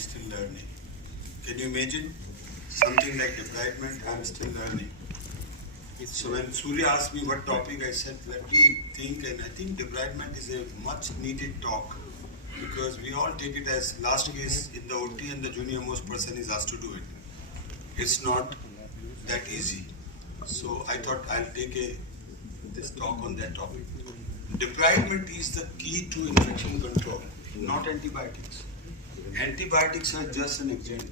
still learning. Can you imagine something like debridement? I'm still learning. So when Surya asked me what topic, I said, let me think, and I think debridement is a much needed talk because we all take it as last case in the OT and the junior most person is asked to do it. It's not that easy. So I thought I'll take this talk on that topic. Debridement is the key to infection control, not antibiotics. Antibiotics are just an agent.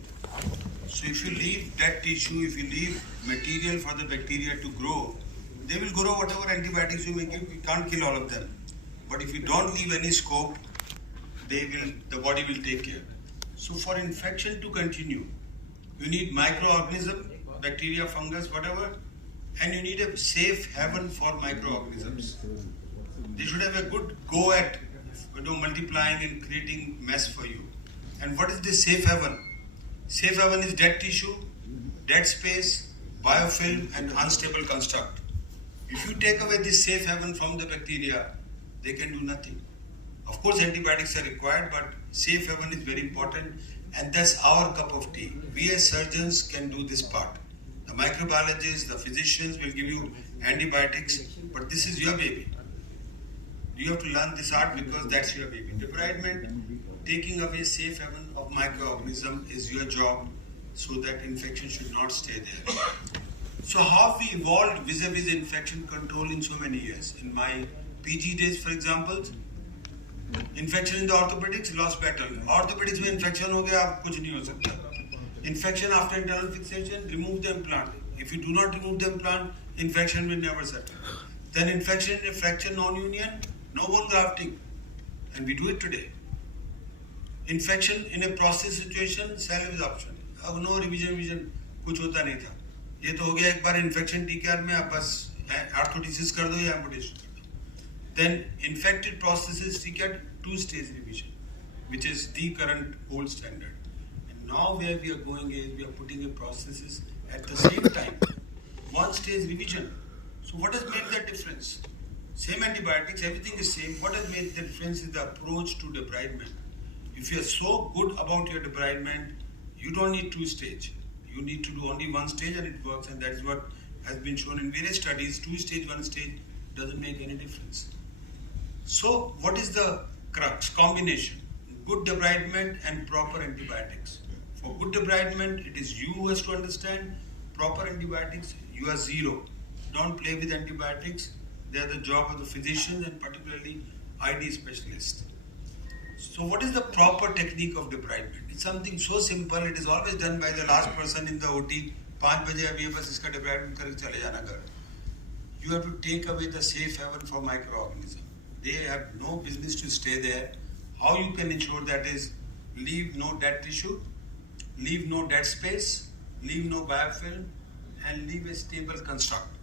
So if you leave dead tissue, if you leave material for the bacteria to grow, they will grow whatever antibiotics you may give. You can't kill all of them. But if you don't leave any scope, the body will take care. So for infection to continue, you need microorganism, bacteria, fungus, whatever, and you need a safe haven for microorganisms. They should have a good go at multiplying and creating mess for you. And what is this safe haven? Safe haven is dead tissue, dead space, biofilm, and unstable construct. If you take away this safe haven from the bacteria, they can do nothing. Of course, antibiotics are required, but safe haven is very important, and that's our cup of tea. We as surgeons can do this part. The microbiologists, the physicians will give you antibiotics, but this is your baby. You have to learn this art because that's your baby. Debridement, taking away safe haven of microorganism is your job so that infection should not stay there. So how have we evolved vis-a-vis infection control in so many years? In my PG days, for example, infection in the orthopedics, lost battle. Orthopedics में infection हो गया, आप कुछ नहीं हो सकता. Infection after internal fixation, remove the implant. If you do not remove the implant, infection will never settle. Then infection in a fracture non-union, no bone grafting. And we do it today. Infection in a process situation, cell absorption. अब no revision कुछ होता नहीं था. ये तो हो गया एक बार infection TKR में आप बस arthrodesis कर दो या amputation कर दो. Then infected processes TKR 2-stage revision, which is the current gold standard. And now where we are going is we are putting in processes at the same time. 1-stage revision. So what has made the difference? Same antibiotics, everything is same. What has made the difference is the approach to debridement. If you are so good about your debridement, you don't need 2-stage. You need to do only 1 stage and it works, and that is what has been shown in various studies. 2-stage, 1-stage doesn't make any difference. So what is the crux? Combination. Good debridement and proper antibiotics. For good debridement, it is you who has to understand. Proper antibiotics, you are zero. Don't play with antibiotics. They are the job of the physicians and particularly ID specialists. So what is the proper technique of debridement? It's something so simple. It is always done by the last person in the OT. 5 बजे अभी बस इसका debridement करके चले जाना घर. You have to take away the safe haven for microorganisms. They have no business to stay there. How you can ensure that is leave no dead tissue, leave no dead space, leave no biofilm, and leave a stable construct.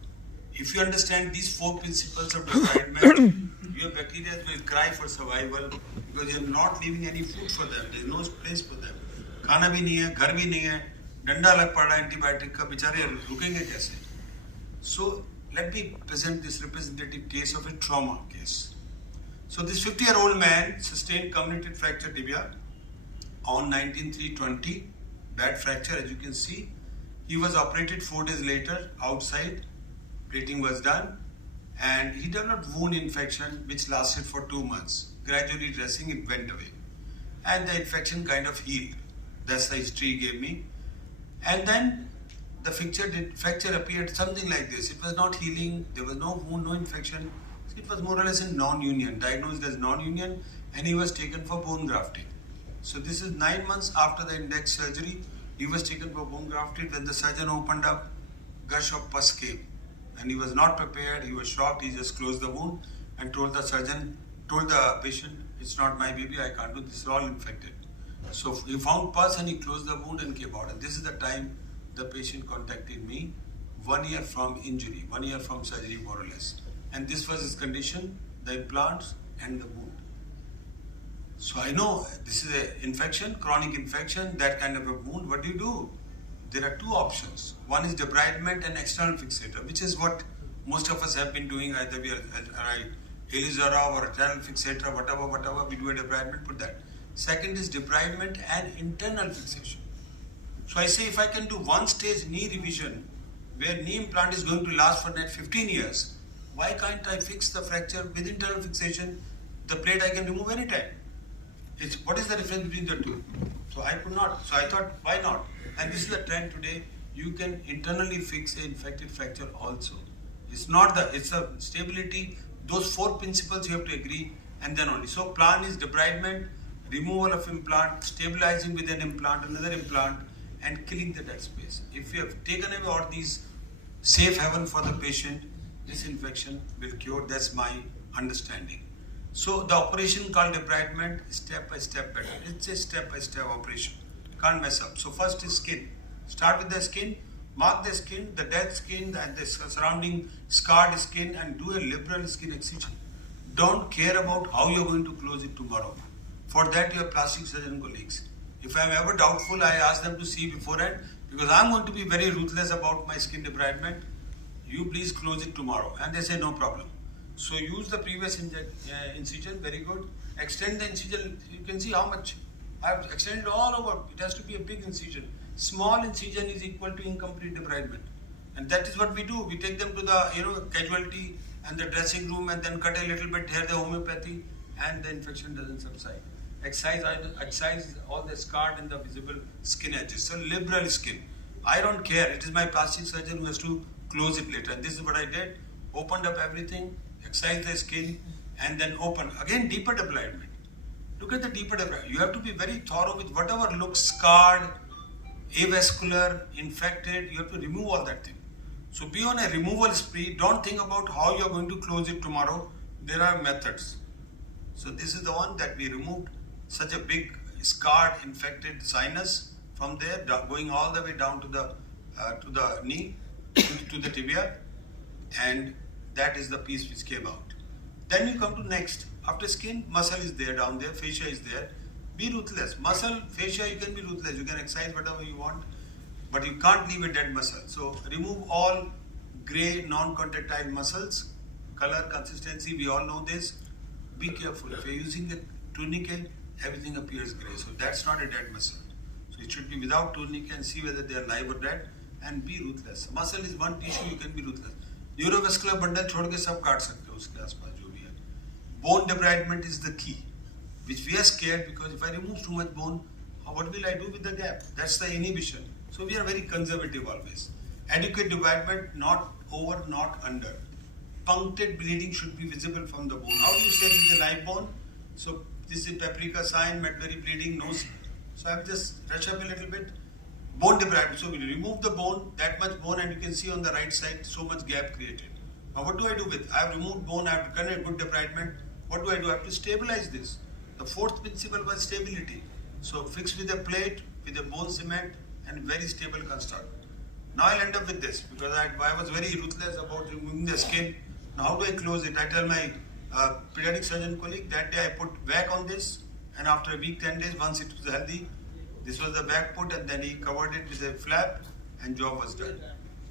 If you understand these 4 principles of debridement, your bacteria will cry for survival because you are not leaving any food for them. There is no place for them. खाना भी नहीं है, घर भी नहीं है, डंडा लग पड़ा है एंटीबायोटिक का, बेचारे रुकेंगे कैसे? So let me present this representative case of a trauma case. So this 50-year-old man sustained comminuted fracture tibia on 19/3/20, bad fracture as you can see. He was operated 4 days later outside. Plating was done, and he developed wound infection which lasted for 2 months. Gradually dressing, it went away, and the infection kind of healed. That's the history he gave me. And then the fracture appeared something like this. It was not healing. There was no wound, no infection. It was more or less in non-union, diagnosed as non-union, and he was taken for bone grafting. So this is 9 months after the index surgery. He was taken for bone grafting. When the surgeon opened up, gush of pus came. And he was not prepared, he was shocked, he just closed the wound and told the patient, it's not my baby, I can't do this, is all infected. So he found pus and he closed the wound and came out. And this is the time the patient contacted me, 1 year from injury, 1 year from surgery more or less. And this was his condition, the implants and the wound. So I know this is an infection, chronic infection, that kind of a wound. What do? There are 2 options. One is debridement and external fixator, which is what most of us have been doing. Either we are Elizara or external fixator, whatever, we do a debridement, put that. Second is debridement and internal fixation. So I say if I can do one stage knee revision where knee implant is going to last for next 15 years, why can't I fix the fracture with internal fixation? The plate I can remove anytime. What is the difference between the two? So I could not. So I thought, why not? And this is the trend today. You can internally fix an infected fracture also. It's a stability. Those 4 principles you have to agree, and then only. So plan is debridement, removal of implant, stabilizing with an implant, another implant, and killing the dead space. If you have taken away all these, safe haven for the patient, this infection will cure. That's my understanding. So the operation called debridement, step by step better. It's a step by step operation. Can't mess up. So first is skin. Start with the skin, mark the skin, the dead skin and the surrounding scarred skin, and do a liberal skin excision. Don't care about how you're going to close it tomorrow. For that you have plastic surgeon colleagues. If I am ever doubtful, I ask them to see beforehand, because I'm going to be very ruthless about my skin debridement. You please close it tomorrow. And they say no problem. So use the previous incision, very good. Extend the incision, you can see how much. I have extended all over. It has to be a big incision. Small incision is equal to incomplete debridement. And that is what we do. We take them to the casualty and the dressing room and then cut a little bit here, the homeopathy, and the infection doesn't subside. Excise all the scarred and the visible skin edges. So liberal skin. I don't care. It is my plastic surgeon who has to close it later. And this is what I did. Opened up everything, excise the skin, and then open. Again, deeper debridement. Look at the deeper debridement. You have to be very thorough with whatever looks scarred, avascular, infected. You have to remove all that thing. So be on a removal spree. Don't think about how you are going to close it tomorrow. There are methods. So this is the one that we removed. Such a big scarred, infected sinus from there, going all the way down to the knee, to the tibia, and that is the piece which came out. Then you come to next. After skin, muscle is there down there, fascia is there. Be ruthless. Muscle, fascia, you can be ruthless. You can excise whatever you want, but you can't leave a dead muscle. So remove all gray, non-contractile muscles. Color, consistency, we all know this. Be careful. If you're using a tourniquet, everything appears gray. So that's not a dead muscle. So it should be without tourniquet and see whether they are live or dead, and be ruthless. Muscle is one tissue, you can be ruthless. Neurovascular bundle छोड़ के सब काट सकते हो उसके आसपास जो भी है. Bone debridement is the key, which we are scared, because if I remove too much bone, what will I do with the gap? That's the inhibition. So we are very conservative always. Adequate debridement, not over, not under. Punctate bleeding should be visible from the bone. How do you say this is a live bone? So this is paprika sign, medullary bleeding, nose. So I will just touch up a little bit. Bone debridement. So we remove the bone, that much bone, and you can see on the right side so much gap created. Now what do I do with? I have removed bone, I have done a good debridement. What do? I have to stabilize this. The fourth principle was stability. So fix with a plate, with a bone cement, and very stable construct. Now I'll end up with this, because I was very ruthless about removing the skin. Now how do I close it? I tell my pediatric surgeon colleague, that day I put vac on this, and after a week, 10 days, once it was healthy, this was the vac put, and then he covered it with a flap, and job was done.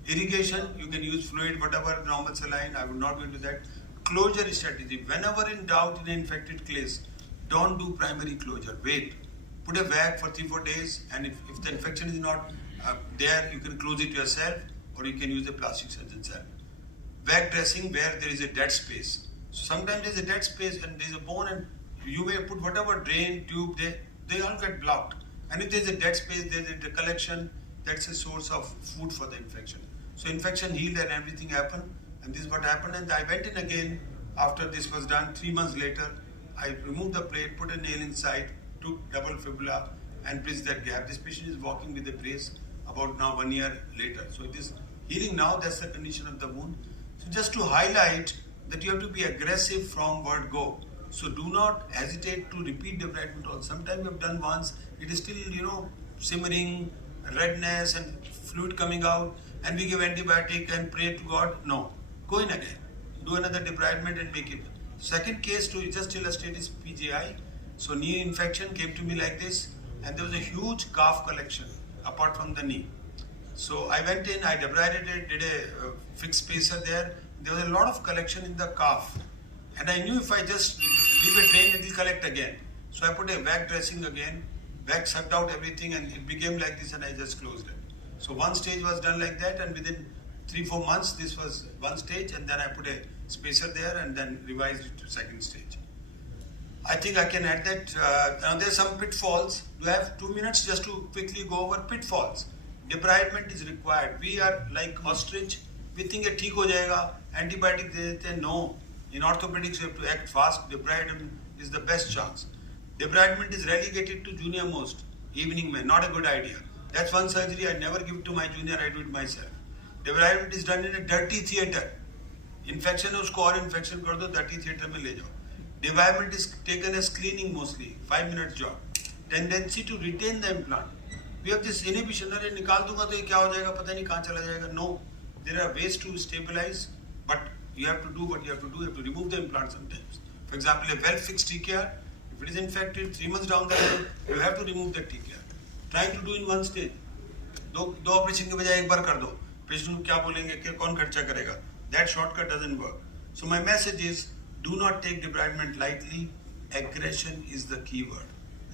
Irrigation, you can use fluid, whatever, normal saline, I would not go into that. Closure strategy, whenever in doubt in an infected case, don't do primary closure, wait. Put a vac for 3-4 days, and if the infection is not there, you can close it yourself, or you can use a plastic surgeon's help. Vac dressing where there is a dead space. So sometimes there is a dead space and there is a bone, and you may put whatever drain, tube, they all get blocked. And if there is a dead space, there is a collection, that's a source of food for the infection. So infection healed and everything happened, and this is what happened. And I went in again after this was done. 3 months later, I removed the plate, put a nail inside, took double fibula, and bridged that gap. This patient is walking with a brace about now 1 year later. So it is healing now, that's the condition of the wound. So just to highlight that you have to be aggressive from word go. So do not hesitate to repeat the debridement also. Sometimes you have done once, it is still, simmering, redness and fluid coming out, and we give antibiotic and pray to God. No, go in again. Do another debridement and make it. Second case to just illustrate is PJI. So knee infection came to me like this, and there was a huge calf collection apart from the knee. So I went in, I debrided it, did a fixed spacer there. There was a lot of collection in the calf. And I knew if I just leave a drain, it will collect again. So I put a back dressing again, back sucked out everything, and it became like this, and I just closed it. So one stage was done like that, and within 3-4 months, this was one stage, and then I put a spacer there, and then revised it to second stage. I think I can add that. Now there's some pitfalls. Do I have 2 minutes just to quickly go over pitfalls? Debridement is required. We are like ostrich. We think it ठीक हो जाएगा. Antibiotic दे देते हैं. No. In orthopedics, you have to act fast. Debridement is the best chance. Debridement is relegated to junior most. Evening में. Not a good idea. That's one surgery I never give to my junior. I do it myself. Debridement is done in a dirty theater. Infection है उसको और infection कर दो. Dirty theater में ले जाओ. Debridement is taken as cleaning mostly. 5 minutes job. Tendency to retain the implant. We have this inhibition. अरे निकाल दूंगा तो ये क्या हो जाएगा पता नहीं कहाँ चला जाएगा. No, there are ways to stabilize, but you have to do what you have to do. You have to remove the implant sometimes. For example, a well-fixed TKR, if it is infected 3 months down the road, you have to remove that TKR. Trying to do in one stage. दो operation के बजाय एक बार कर दो. Patient क्या बोलेंगे कि कौन खर्चा करेगा? That shortcut doesn't work. So my message is, do not take debridement lightly. Aggression is the key word.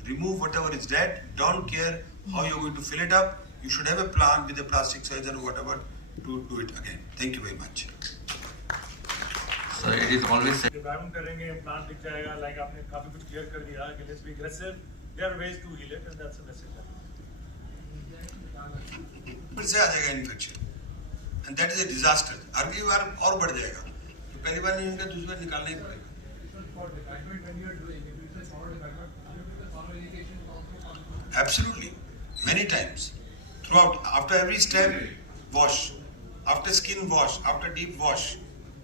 Remove whatever is dead. Don't care how you're going to fill it up. You should have a plan with a plastic surgeon or whatever to do it again. Thank you very much. So it is always said. Debridement करेंगे, implant दिख जाएगा. Like आपने काफी कुछ clear कर दिया कि let's be aggressive. There are ways to heal it, and that's the message. फिर से आ जाएगा infection, and that is a disaster. अगली बार और बढ़ जाएगा. तो पहली बार नहीं होगा, दूसरी बार निकालना ही पड़ेगा. Absolutely, many times. Throughout, after every step, wash. After skin, wash. After deep, wash.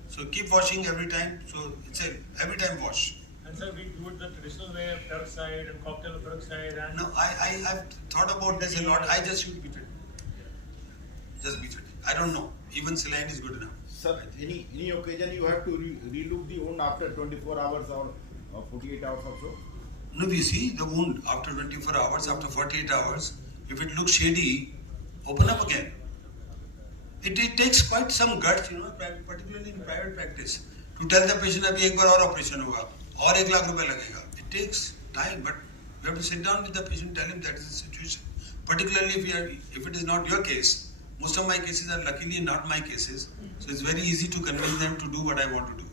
So keep washing every time. So it's a every time wash. And sir, we do it the traditional way of peroxide and cocktail of peroxide and. No, I've thought about this a lot. I just should beat it. Just beat it. I don't know. Even saline is good enough. Sir, any occasion you have to relook the wound after 24 hours or 48 hours or so? No, we see the wound after 24 hours, after 48 hours. If it looks shady, open up again. It takes quite some guts, particularly in private practice, to tell the patient अभी एक बार और operation होगा और 1 लाख रुपए लगेगा. It takes time, but you have to sit down with the patient, tell him that is the situation. Particularly if it is not your case. Most of my cases are luckily not my cases, so it's very easy to convince them to do what I want to do.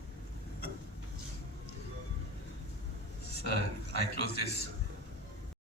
Sir, I close this.